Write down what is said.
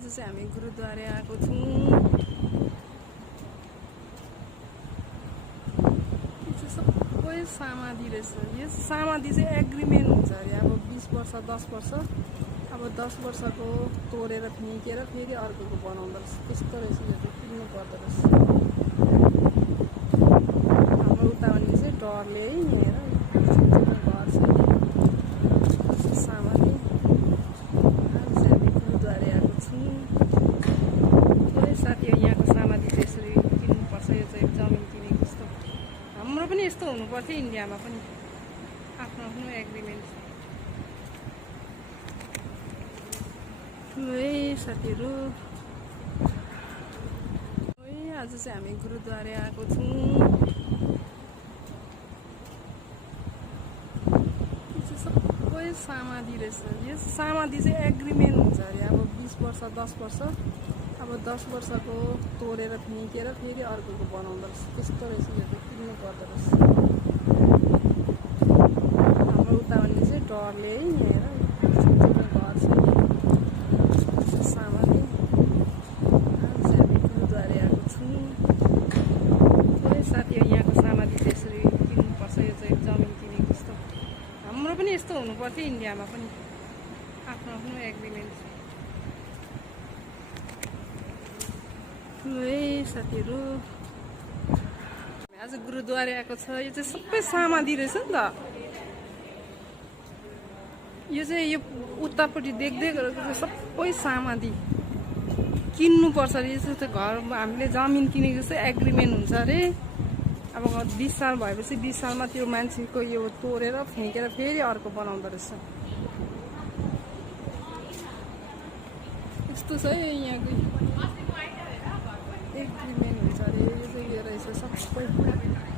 आज चाहिँ हामी गुरुद्वारे आएको छौँ। यो चाहिँ सबै समाधि रहेछ। यो समाधि चाहिँ एग्रिमेन्ट हुन्छ अरे, अब 20 वर्ष 10 वर्ष, अब 10 वर्षको तोडेर फ्याँकेर फेरि अर्कोको बनाउँदो रहेछ। त्यस्तो रहेछ, यो चाहिँ किन्नु पर्दो रहेछ। हाम्रो उता भन्ने चाहिँ डरले है यहाँनिर घर छ समाधि। आज चाहिँ हामी गुरुद्वारे आएको छौँ। साथीहरू यहाँको समाधि चाहिँ यसरी किन्नुपर्छ, यो चाहिँ जमिन किनेको जस्तो। हाम्रो पनि यस्तो हुनुपर्थ्यो इन्डियामा पनि, आफ्नो आफ्नो एग्रिमेन्ट है साथीहरू। आज चाहिँ हामी गुरुद्वारे आएको छौँ। यो चाहिँ सबै समाधि रहेछ। यो समाधि चाहिँ एग्रिमेन्ट हुन्छ अरे, अब 20 वर्ष 10 वर्ष, अब 10 वर्षको तोडेर फ्याँकेर फेरि अर्कोको बनाउँदो रहेछ। त्यस्तो रहेछ, यो चाहिँ किन्नु पर्दो रहेछ। हाम्रो उता भन्ने चाहिँ डरले है यहाँनिर घर छ समाधि। आज चाहिँ हामी गुरुद्वारे आएको छौँ। साथीहरू यहाँको समाधि चाहिँ यसरी किन्नुपर्छ, यो चाहिँ जमिन किनेको जस्तो। हाम्रो पनि यस्तो हुनुपर्थ्यो इन्डियामा पनि, आफ्नो आफ्नो एग्रिमेन्ट है साथीहरू। आज गुरुद्वारे आएको छ। यो चाहिँ सबै समाधि रहेछ नि त। यो चाहिँ यो उतापट्टि देख्दै गरेको चाहिँ सबै समाधि किन्नुपर्छ अरे। यो चाहिँ घर हामीले जमिन किनेको चाहिँ एग्रिमेन्ट हुन्छ अरे। अब 20 साल भएपछि 20 सालमा त्यो मान्छेको यो तोडेर फ्याँकेर फेरि अर्को बनाउँदो रहेछ। यस्तो छ है यहाँको एग्रिमेन्ट हुन्छ अरे। यो चाहिँ यो रहेछ सबै।